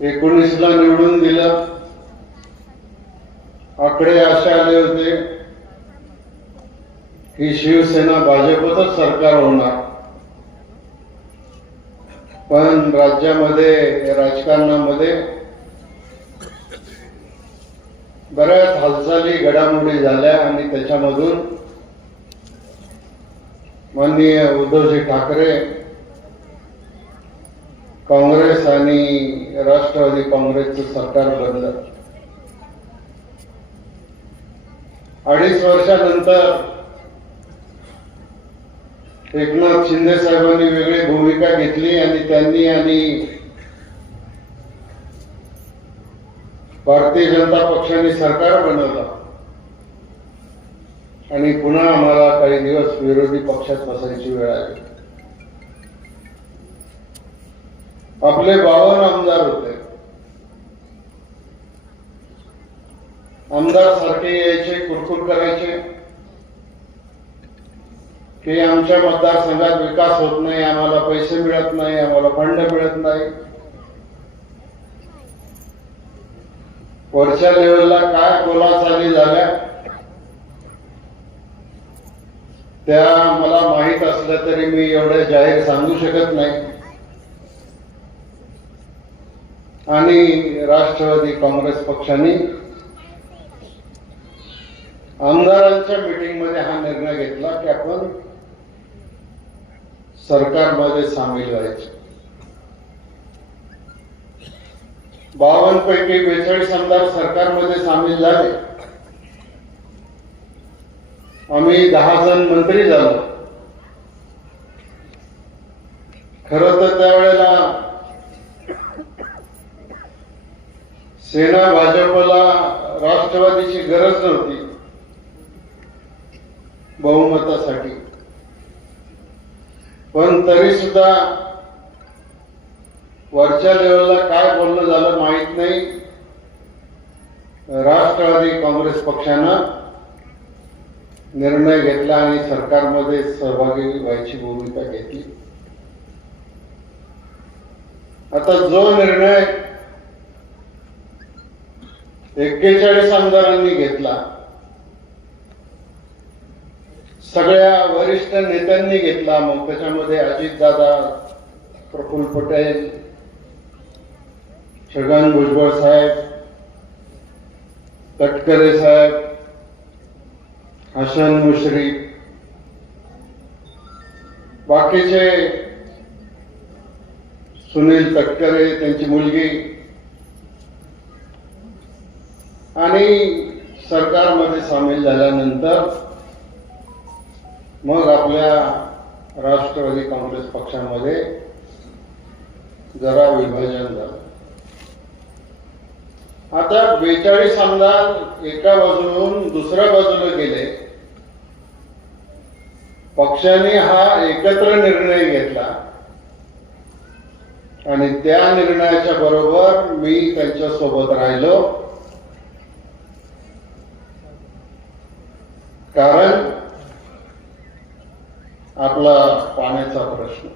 एकोणीसला निवडून दिलं. आकडे असे आले होते की शिवसेना भाजपच सरकार होणार. पण राज्यामध्ये राजकारणामध्ये बऱ्याच हालचाली घडामोडी झाल्या आणि त्याच्यामधून माननीय उद्धवजी ठाकरे काँग्रेस आणि राष्ट्रवादी काँग्रेसचं सरकार बनलं अडीच वर्षानंतर एकनाथ शिंदे साहेबांनी वेगळी भूमिका घेतली आणि त्यांनी आणि भारतीय जनता पक्षाने सरकार बनवलं. आणि पुन्हा आम्हाला काही दिवस विरोधी पक्षात बसायची वेळ आली. आपले बावन आमदार होते. आमदार सारखे यायचे कुरकुर करायचे. की आमच्या मतदारसंघात विकास होत नाही आम्हाला पैसे मिळत नाही आम्हाला फंड मिळत नाही. वरच्या लेवलला काय बोलाचाली झाल्या? त्या मला माहीत असल्या तरी मी एवढे जाहीर सांगू शकत नाही. आणि राष्ट्रवादी काँग्रेस पक्षाने आमदारांच्या मीटिंगमध्ये हा निर्णय घेतला की आपण सरकारमध्ये सामील व्हायचं. बावन्न पैकी बेचाळीस आमदार सरकारमध्ये सामील झाले. आम्ही दहा जण मंत्री झालो. खर तर त्यावेळेला सेना भाजपला राष्ट्रवादीची गरज नव्हती. बहुमतासाठी. पण तरी सुद्धा वरच्या लेवलला काय बोलणं झालं माहीत नाही. राष्ट्रवादी काँग्रेस पक्षानं निर्णय घेतला आणि सरकारमध्ये सहभागी व्हायची भूमिका घेतली. आता जो निर्णय एक्केचाळीस आमदारांनी घेतला. सगळ्या वरिष्ठ नेत्यांनी घेतला. मग त्याच्यामध्ये अजितदादा प्रफुल्ल पटेल छगन भुजबळ साहेब तटकरे साहेब हसन मुश्रीफ बाकीचे सुनील तटकरे त्यांची मुलगी. आणि सरकारमध्ये सामील झाल्यानंतर मग आपल्या राष्ट्रवादी काँग्रेस पक्षामध्ये जरा विभाजन झालं. आता बेचाळीस आमदार एका बाजूहून दुसऱ्या बाजूला गेले. पक्षाने हा एकत्र निर्णय घेतला. आणि त्या निर्णयाच्या बरोबर मी त्यांच्यासोबत राहिलो. कारण आपला पाण्याचा प्रश्न.